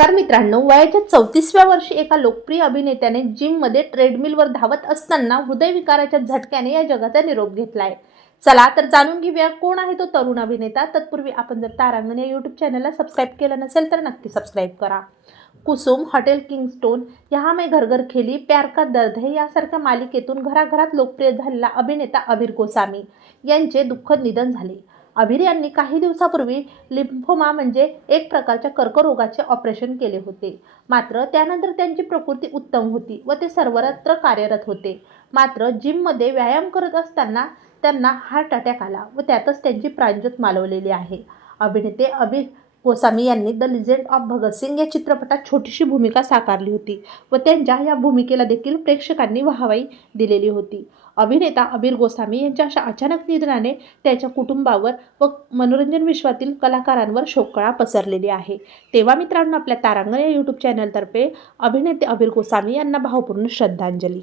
नमस्कार मित्रांनो वयाच्या चौतीसव्या वर्षी एका लोकप्रिय अभिनेत्याने जिममध्ये ट्रेडमिलवर धावत असताना हृदयविकाराच्या झटक्याने या जगाचा निरोप घेतलाय. चला तर जाणून घेऊया कोण आहे तो तरुण अभिनेता. तत्पूर्वी आपण जर तारांगण या यूट्यूब चॅनलला सबस्क्राईब केलं नसेल तर नक्की सबस्क्राईब करा. कुसुम हॉटेल किंगस्टोन यहाँ मैं घर घर खेली प्यार का दर्द है यासारख्या मालिकेतून घराघरात लोकप्रिय झालेला अभिनेता अभिर गोसामी यांचे दुःखद निधन झाले. अभिर यांनी काही दिवसापूर्वी लिम्फोमा म्हणजे एक प्रकारच्या कर्करोगाचे ऑपरेशन केले होते. मात्र त्यानंतर त्यांची प्रकृती उत्तम होती व ते सर्वत्र कार्यरत होते. मात्र जिममध्ये व्यायाम करत असताना त्यांना हार्ट अटॅक आला व त्यातच त्यांची प्राणज्योत मालवलेली आहे. अभिनेते अभि गोसामी यांनी द लिजेंड ऑफ भगतसिंग या चित्रपटात छोटीशी भूमिका साकारली होती व त्यांच्या या भूमिकेला देखील प्रेक्षकांनी वाहवाई दिलेली होती. अभिनेता अबीर गोसामी यांच्या अशा अचानक निधनाने त्याच्या कुटुंबावर व मनोरंजन विश्वातील कलाकारांवर शोककळा पसरलेली आहे. तेव्हा मित्रांनो आपल्या तारांगण या यूट्यूब चॅनलतर्फे अभिनेते अबीर गोसामी यांना भावपूर्ण श्रद्धांजली.